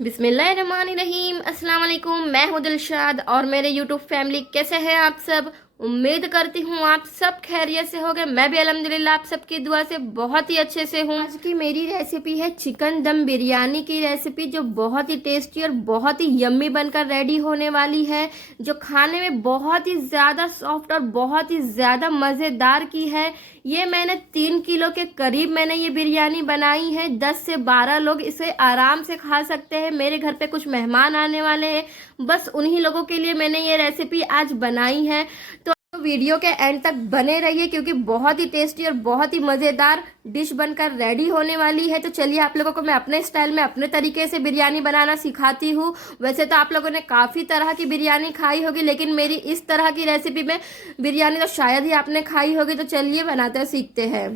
बिस्मिल्लाहिर्रहमानिर्रहीम। अस्सलाम वालेकुम। मैं हूँ दिलशाद और मेरे यूट्यूब फैमिली कैसे हैं आप सब। उम्मीद करती हूँ आप सब खैरियत से होंगे। मैं भी अल्हम्दुलिल्लाह आप सबकी दुआ से बहुत ही अच्छे से हूँ। आज की मेरी रेसिपी है चिकन दम बिरयानी की रेसिपी, जो बहुत ही टेस्टी और बहुत ही यम्मी बनकर रेडी होने वाली है, जो खाने में बहुत ही ज़्यादा सॉफ्ट और बहुत ही ज़्यादा मज़ेदार की है। ये मैंने 3 किलो के करीब मैंने ये बिरयानी बनाई है। 10 से 12 लोग इसे आराम से खा सकते हैं। मेरे घर पे कुछ मेहमान आने वाले हैं, बस उन्हीं लोगों के लिए मैंने ये रेसिपी आज बनाई है। तो वीडियो के एंड तक बने रहिए, क्योंकि बहुत ही टेस्टी और बहुत ही मज़ेदार डिश बनकर रेडी होने वाली है। तो चलिए आप लोगों को मैं अपने स्टाइल में अपने तरीके से बिरयानी बनाना सिखाती हूँ। वैसे तो आप लोगों ने काफ़ी तरह की बिरयानी खाई होगी, लेकिन मेरी इस तरह की रेसिपी में बिरयानी तो शायद ही आपने खाई होगी। तो चलिए बनाते सीखते हैं।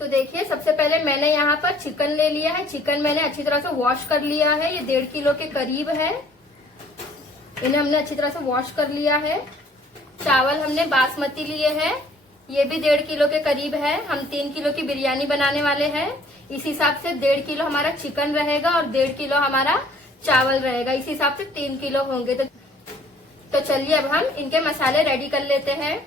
तो देखिए, सबसे पहले मैंने यहाँ पर चिकन ले लिया है। चिकन मैंने अच्छी तरह से वॉश कर लिया है। ये 1.5 किलो के करीब है। इन्हें हमने अच्छी तरह से वॉश कर लिया है। चावल हमने बासमती लिए हैं, ये भी 1.5 किलो के करीब है। हम 3 किलो की बिरयानी बनाने वाले हैं। इस हिसाब से 1.5 किलो हमारा चिकन रहेगा और 1.5 किलो हमारा चावल रहेगा। इस हिसाब से 3 किलो होंगे। तो चलिए अब हम इनके मसाले रेडी कर लेते हैं।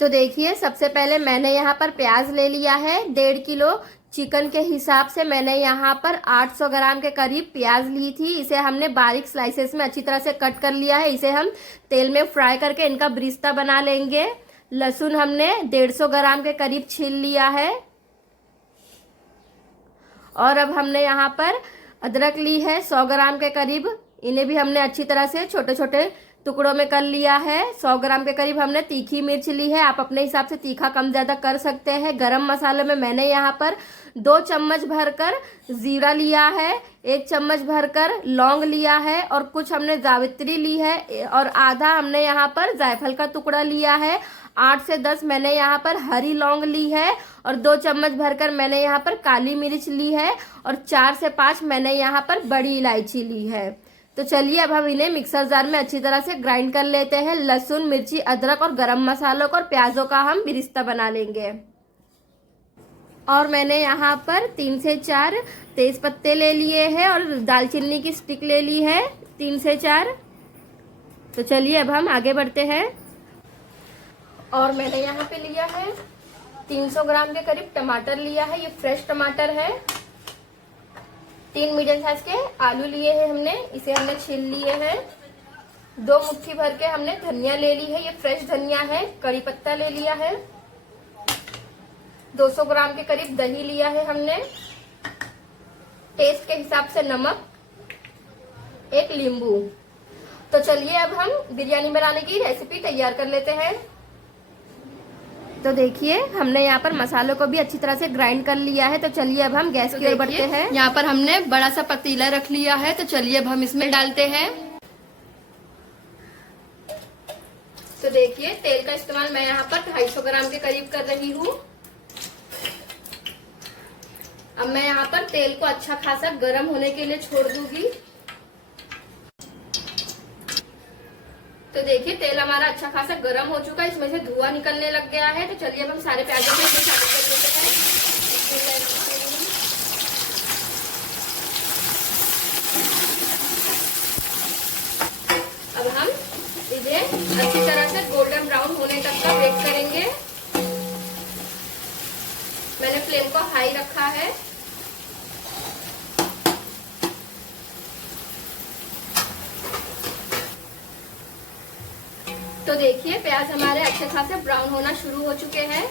तो देखिए, सबसे पहले मैंने यहाँ पर प्याज ले लिया है। 1.5 किलो चिकन के हिसाब से मैंने यहाँ पर 800 ग्राम के करीब प्याज ली थी। इसे हमने बारीक स्लाइसेस में अच्छी तरह से कट कर लिया है। इसे हम तेल में फ्राई करके इनका ब्रिस्ता बना लेंगे। लहसुन हमने 150 ग्राम के करीब छील लिया है। और अब हमने यहाँ पर अदरक ली है 100 ग्राम के करीब। इन्हें भी हमने अच्छी तरह से छोटे छोटे टुकड़ों में कर लिया है। 100 ग्राम के करीब हमने तीखी मिर्च ली है। आप अपने हिसाब से तीखा कम ज्यादा कर सकते हैं। गरम मसाले में मैंने यहाँ पर 2 चम्मच भरकर जीरा लिया है, 1 चम्मच भरकर लौंग लिया है और कुछ हमने जावित्री ली है और आधा हमने यहाँ पर जायफल का टुकड़ा लिया है। 8 से 10 मैंने यहाँ पर हरी लौंग ली है और 2 चम्मच भरकर मैंने यहाँ पर काली मिर्च ली है और 4 से 5 मैंने यहाँ पर बड़ी इलायची ली है। तो चलिए अब हम इन्हें मिक्सर जार में अच्छी तरह से ग्राइंड कर लेते हैं। लहसुन, मिर्ची, अदरक और गरम मसालों को और प्याजों का हम बिरिस्ता बना लेंगे। और मैंने यहाँ पर 3 से 4 तेज पत्ते ले लिए हैं और दालचीनी की स्टिक ले ली है 3 से 4। तो चलिए अब हम आगे बढ़ते हैं। और मैंने यहाँ पे लिया है 300 ग्राम के करीब टमाटर लिया है। ये फ्रेश टमाटर है। 3 मीडियम साइज के आलू लिए हैं हमने, इसे हमने छील लिए हैं। 2 मुट्ठी भर के हमने धनिया ले ली है। ये फ्रेश धनिया है। कड़ी पत्ता ले लिया है। 200 ग्राम के करीब दही लिया है हमने। टेस्ट के हिसाब से नमक, 1 नींबू। तो चलिए अब हम बिरयानी बनाने की रेसिपी तैयार कर लेते हैं। तो देखिए, हमने यहाँ पर मसालों को भी अच्छी तरह से ग्राइंड कर लिया है। तो चलिए अब हम गैस की ओर बढ़ते हैं। यहाँ पर हमने बड़ा सा पतीला रख लिया है। तो चलिए अब हम इसमें डालते हैं। तो देखिए, तेल का इस्तेमाल मैं यहाँ पर 250 ग्राम के करीब कर रही हूँ। अब मैं यहाँ पर तेल को अच्छा खासा गर्म होने के लिए छोड़ दूंगी। तो देखिए, तेल हमारा अच्छा खासा गर्म हो चुका है। इसमें से धुआं निकलने लग गया है। तो चलिए अब हम सारे प्याजों को इसमें शामिल कर देते हैं। अब हम इसे अच्छी तरह से गोल्डन ब्राउन होने तक का बेक करेंगे। मैंने फ्लेम को हाई रखा है। तो देखिए, प्याज हमारे अच्छे खासे ब्राउन होना शुरू हो चुके हैं।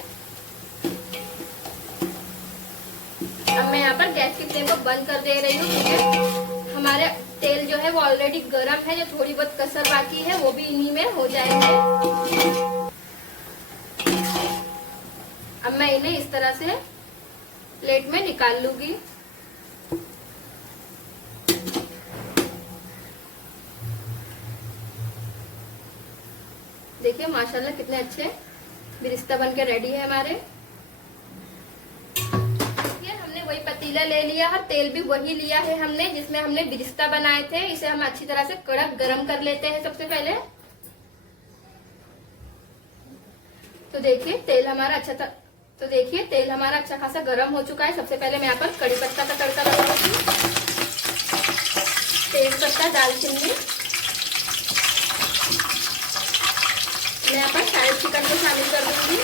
अब मैं यहाँ पर गैस की फ्लेम को बंद कर दे रही हूँ, क्योंकि हमारे तेल जो है वो ऑलरेडी गर्म है। जो थोड़ी बहुत कसर बाकी है वो भी इन्हीं में हो जाएंगे। अब मैं इन्हें इस तरह से प्लेट में निकाल लूंगी। देखिए, माशाल्लाह कितने अच्छे बिरिस्ता बन के रेडी है हमारे। ये हमने वही पतीला ले लिया है, तेल भी वही लिया है हमने जिसमें हमने बिरिस्ता बनाए थे। इसे हम अच्छी तरह से कड़क गरम कर लेते हैं सबसे पहले। तो देखिए, तेल हमारा अच्छा खासा गरम हो चुका है। सबसे पहले मैं यहाँ पर कड़ी पत्ता का तड़का लगाऊंगी। दालचीनी। मैं यहाँ पर सारे चिकन को शामिल कर दूंगी।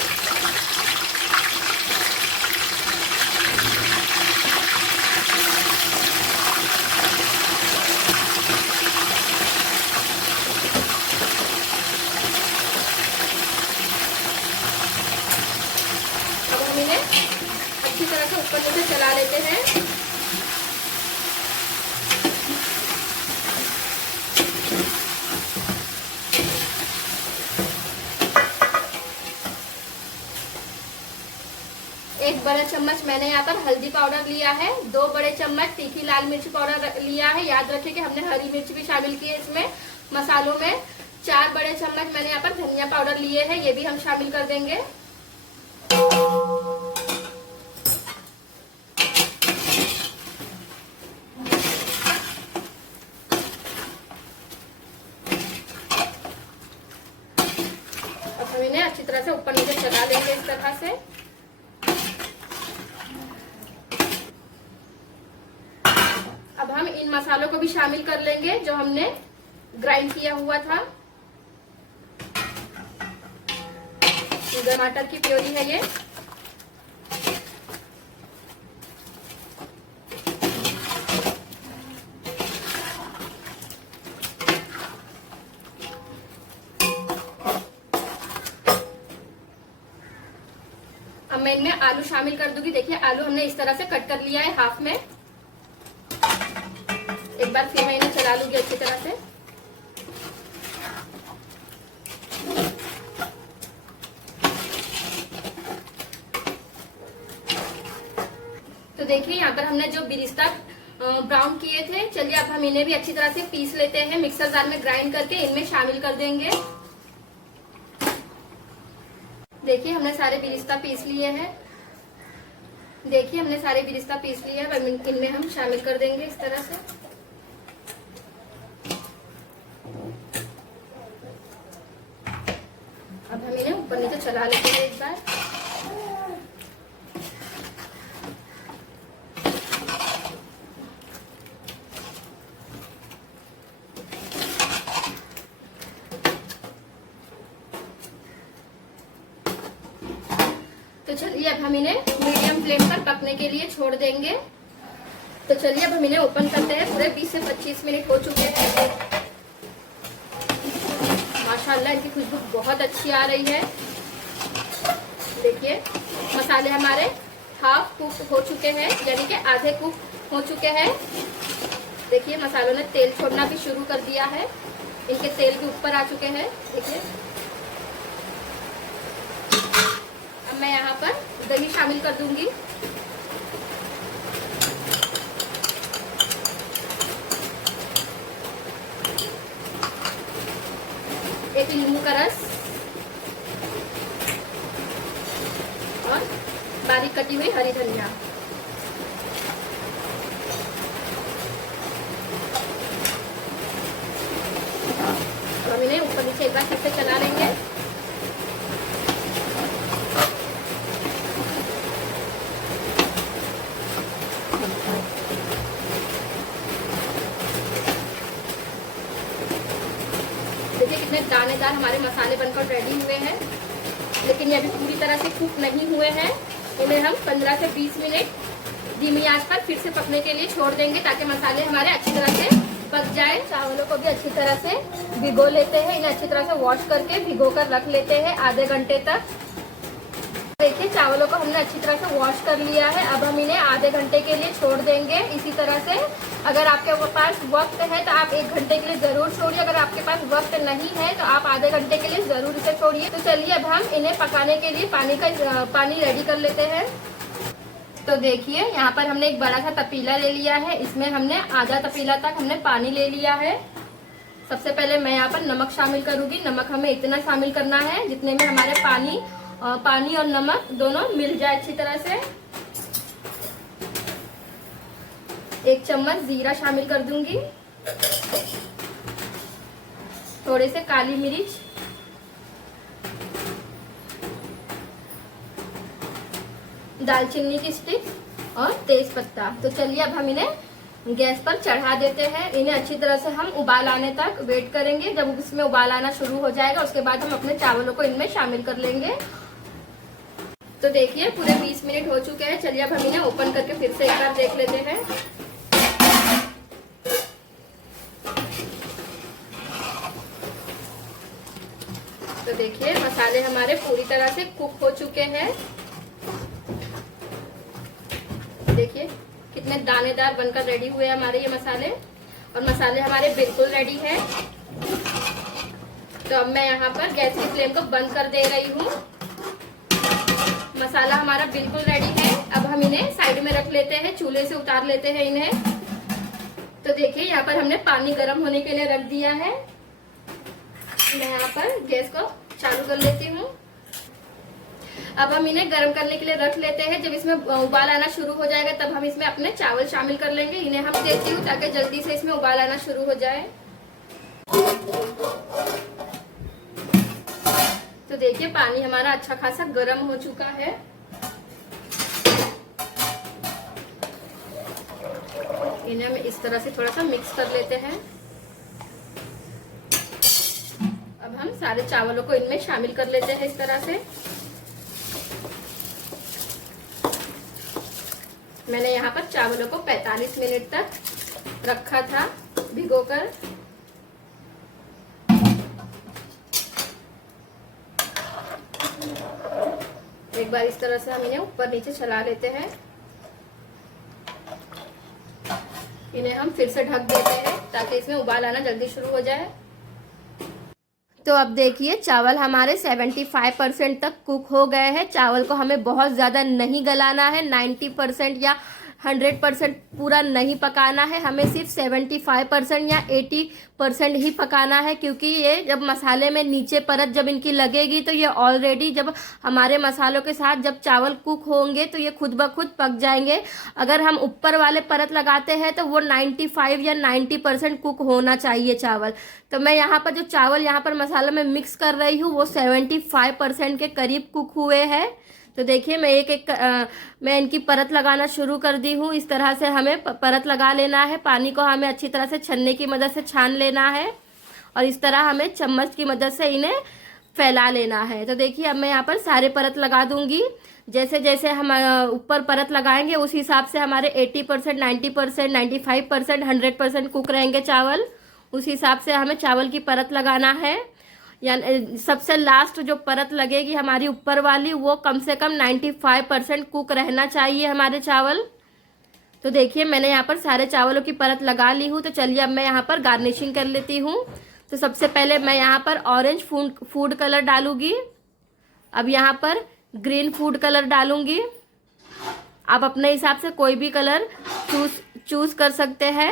अब हम इन्हें अच्छी तरह से ऊपर नीचे चला लेते हैं। एक बड़ा चम्मच मैंने यहाँ पर हल्दी पाउडर लिया है, 2 बड़े चम्मच तीखी लाल मिर्च पाउडर लिया है। याद रखिए कि हमने हरी मिर्च भी शामिल की है इसमें मसालों में। 4 बड़े चम्मच मैंने यहाँ पर धनिया पाउडर लिए हैं, ये भी हम शामिल कर देंगे। अब हम इन्हें अच्छी तरह से ऊपर नीचे चला लेंगे इस तरह से। अब हम इन मसालों को भी शामिल कर लेंगे जो हमने ग्राइंड किया हुआ था। टमाटर की प्योरी है ये। अब मैं इनमें आलू शामिल कर दूंगी। देखिए आलू हमने इस तरह से कट कर लिया है हाफ में। एक बार फिर मैं इन्हें चला लूंगी अच्छी तरह से। तो देखिए यहाँ पर हमने जो बिरिस्ता ब्राउन किए थे, चलिए अब हम इन्हें भी अच्छी तरह से पीस लेते हैं। मिक्सर जार में ग्राइंड करके इनमें शामिल कर देंगे। देखिए हमने सारे बिरिस्ता पीस लिए हैं। देखिए हमने सारे बिरिस्ता पीस लिए हैं। इनमें हम शामिल कर देंगे इस तरह से। अब हम इन्हें ऊपर नीचे चला लेते हैं एक बार। तो चलिए अब हम इन्हें मीडियम फ्लेम पर पकने के लिए छोड़ देंगे। तो चलिए अब हम इन्हें ओपन करते हैं। पूरे 20 से 25 मिनट हो चुके हैं। माशाल्लाह इनकी खुशबू बहुत अच्छी आ रही है। देखिए मसाले हमारे हाफ कुक हो चुके हैं, यानी कि आधे कुक हो चुके हैं। देखिए मसालों ने तेल छोड़ना भी शुरू कर दिया है, इनके तेल के ऊपर आ चुके हैं। देखिए अब मैं यहाँ पर दही शामिल कर दूंगी। एक नींबू का रस और बारीक कटी हुई हरी धनिया। हम इन्हें ऊपर नीचे एक बार फिर से चला लेंगे। देखिए कितने दानेदार हमारे मसाले बनकर रेडी हुए हैं, लेकिन ये अभी पूरी तरह से कुक नहीं हुए हैं। इन्हें हम 15 से 20 मिनट धीमी आंच पर फिर से पकने के लिए छोड़ देंगे ताकि मसाले हमारे अच्छी तरह से पक जाए। चावलों को भी अच्छी तरह से भिगो लेते हैं। इन्हें अच्छी तरह से वॉश करके भिगो कर रख लेते हैं आधे घंटे तक। देखिए चावलों को हमने अच्छी तरह से वॉश कर लिया है। अब हम इन्हें आधे घंटे के लिए छोड़ देंगे इसी तरह से। अगर आपके पास वक्त है तो आप 1 घंटे के लिए जरूर छोड़िए। अगर आपके पास वक्त नहीं है तो आप आधे घंटे के लिए जरूर इसे छोड़िए। तो चलिए अब हम इन्हें पकाने के लिए पानी रेडी कर लेते हैं। तो देखिए यहाँ पर हमने एक बड़ा सा तपीला ले लिया है। इसमें हमने आधा तपीला तक हमने पानी ले लिया है। सबसे पहले मैं यहाँ पर नमक शामिल करूंगी। नमक हमें इतना शामिल करना है जितने में हमारे पानी और नमक दोनों मिल जाए अच्छी तरह से। 1 चम्मच जीरा शामिल कर दूंगी। थोड़े से काली मिर्च, दालचीनी की स्टिक और तेज पत्ता। तो चलिए अब हम इन्हें गैस पर चढ़ा देते हैं। इन्हें अच्छी तरह से हम उबाल आने तक वेट करेंगे। जब इसमें उबाल आना शुरू हो जाएगा उसके बाद हम अपने चावलों को इनमें शामिल कर लेंगे। तो देखिए पूरे 20 मिनट हो चुके हैं। चलिए अब हम इन्हें ओपन करके फिर से एक बार देख लेते हैं। तो देखिए मसाले हमारे पूरी तरह से कुक हो चुके हैं। देखिए कितने दानेदार बनकर रेडी हुए हमारे ये मसाले, और मसाले हमारे बिल्कुल रेडी हैं। तो अब मैं यहाँ पर गैस की फ्लेम को बंद कर दे रही हूँ। मसाला हमारा बिल्कुल रेडी है। अब हम इन्हें साइड में रख लेते हैं, चूल्हे से उतार लेते हैं इन्हें। तो देखिए यहाँ पर हमने पानी गर्म होने के लिए रख दिया है। मैं यहाँ पर गैस को चालू कर लेती हूँ। अब हम इन्हें गर्म करने के लिए रख लेते हैं। जब इसमें उबाल आना शुरू हो जाएगा तब हम इसमें अपने चावल शामिल कर लेंगे। इन्हें हम देती हूँ ताकि जल्दी से इसमें उबाल आना शुरू हो जाए। तो देखिए पानी हमारा अच्छा खासा गर्म हो चुका है। इन्हें हम इस तरह से थोड़ा सा मिक्स कर लेते हैं। अब हम सारे चावलों को इनमें शामिल कर लेते हैं इस तरह से। मैंने यहाँ पर चावलों को 45 मिनट तक रखा था भिगोकर। एक बार इस तरह से हम इन्हें ऊपर नीचे चला लेते हैं। इन्हें हम फिर से ढक देते हैं ताकि इसमें उबाल आना जल्दी शुरू हो जाए। तो अब देखिए चावल हमारे 75% तक कुक हो गए हैं। चावल को हमें बहुत ज़्यादा नहीं गलाना है, 90% या 100% पूरा नहीं पकाना है। हमें सिर्फ 75% या 80% ही पकाना है, क्योंकि ये जब मसाले में नीचे परत जब इनकी लगेगी तो ये ऑलरेडी जब हमारे मसालों के साथ जब चावल कुक होंगे तो ये खुद ब खुद पक जाएंगे। अगर हम ऊपर वाले परत लगाते हैं तो वो 95 या 90% कुक होना चाहिए चावल। तो मैं यहाँ पर जो चावल यहाँ पर मसाला में मिक्स कर रही हूँ वो 75% के करीब कुक हुए हैं। तो देखिए मैं मैं इनकी परत लगाना शुरू कर दी हूँ। इस तरह से हमें परत लगा लेना है। पानी को हमें अच्छी तरह से छन्ने की मदद से छान लेना है और इस तरह हमें चम्मच की मदद से इन्हें फैला लेना है। तो देखिए अब मैं यहाँ पर सारे परत लगा दूंगी। जैसे जैसे हम ऊपर परत लगाएंगे उस हिसाब से हमारे 80%, 90%, 95%, 100% कुक रहेंगे चावल। उस हिसाब से हमें चावल की परत लगाना है। यानी सबसे लास्ट जो परत लगेगी हमारी ऊपर वाली वो कम से कम 95% कुक रहना चाहिए हमारे चावल। तो देखिए मैंने यहाँ पर सारे चावलों की परत लगा ली हूँ। तो चलिए अब मैं यहाँ पर गार्निशिंग कर लेती हूँ। तो सबसे पहले मैं यहाँ पर ऑरेंज फूड कलर डालूंगी। अब यहाँ पर ग्रीन फूड कलर डालूंगी। आप अपने हिसाब से कोई भी कलर चूज कर सकते हैं।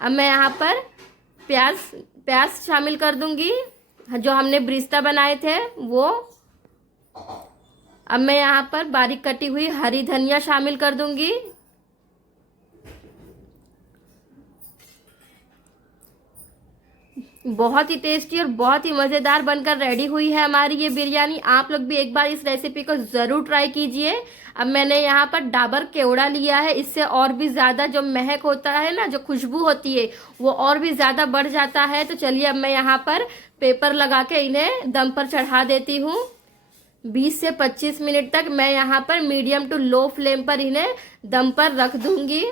अब मैं यहाँ पर प्याज शामिल कर दूंगी, जो हमने ब्रिस्ता बनाए थे वो। अब मैं यहाँ पर बारीक कटी हुई हरी धनिया शामिल कर दूंगी। बहुत ही टेस्टी और बहुत ही मज़ेदार बनकर रेडी हुई है हमारी ये बिरयानी। आप लोग भी एक बार इस रेसिपी को ज़रूर ट्राई कीजिए। अब मैंने यहाँ पर डाबर केवड़ा लिया है। इससे और भी ज़्यादा जो महक होता है ना, जो खुशबू होती है वो और भी ज़्यादा बढ़ जाता है। तो चलिए अब मैं यहाँ पर पेपर लगा के इन्हें दम पर चढ़ा देती हूँ। 20 से 25 मिनट तक मैं यहाँ पर मीडियम टू लो फ्लेम पर इन्हें दम पर रख दूंगी।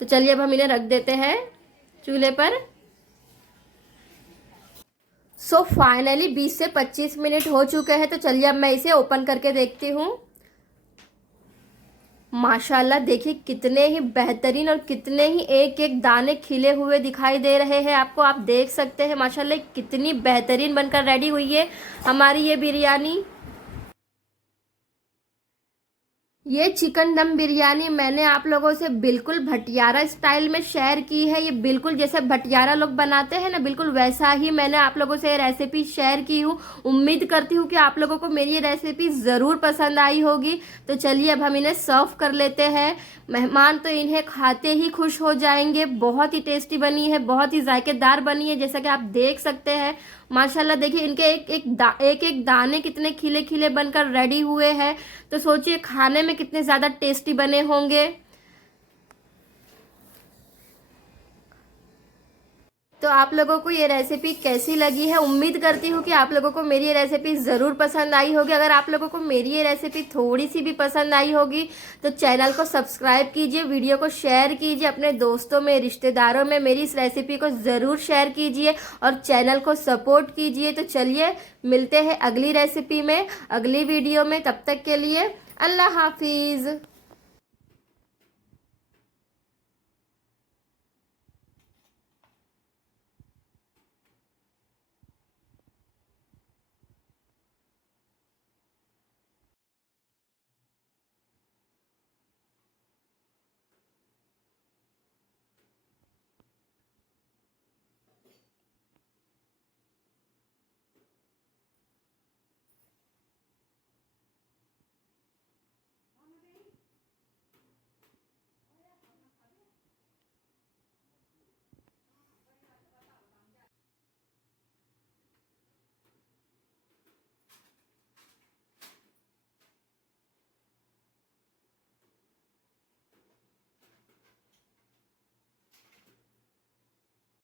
तो चलिए अब हम इन्हें रख देते हैं चूल्हे पर। सो फाइनली 20 से 25 मिनट हो चुके हैं। तो चलिए अब मैं इसे ओपन करके देखती हूँ। माशाल्लाह देखिए कितने ही बेहतरीन और कितने ही एक एक दाने खिले हुए दिखाई दे रहे हैं आपको। आप देख सकते हैं माशाल्लाह कितनी बेहतरीन बनकर रेडी हुई है हमारी ये बिरयानी। ये चिकन दम बिरयानी मैंने आप लोगों से बिल्कुल भटियारा स्टाइल में शेयर की है। ये बिल्कुल जैसे भटियारा लोग बनाते हैं ना, बिल्कुल वैसा ही मैंने आप लोगों से ये रेसिपी शेयर की हूँ। उम्मीद करती हूँ कि आप लोगों को मेरी ये रेसिपी ज़रूर पसंद आई होगी। तो चलिए अब हम इन्हें सर्व कर लेते हैं। मेहमान तो इन्हें खाते ही खुश हो जाएंगे। बहुत ही टेस्टी बनी है, बहुत ही जायकेदार बनी है, जैसा कि आप देख सकते हैं। माशाल्लाह देखिए इनके एक एक दाने कितने खिले खिले बनकर रेडी हुए हैं। तो सोचिए खाने में कितने ज़्यादा टेस्टी बने होंगे। तो आप लोगों को ये रेसिपी कैसी लगी है, उम्मीद करती हूँ कि आप लोगों को मेरी ये रेसिपी ज़रूर पसंद आई होगी। अगर आप लोगों को मेरी ये रेसिपी थोड़ी सी भी पसंद आई होगी तो चैनल को सब्सक्राइब कीजिए, वीडियो को शेयर कीजिए, अपने दोस्तों में, रिश्तेदारों में मेरी इस रेसिपी को ज़रूर शेयर कीजिए और चैनल को सपोर्ट कीजिए। तो चलिए मिलते हैं अगली रेसिपी में, अगली वीडियो में। तब तक के लिए अल्लाह हाफिज़।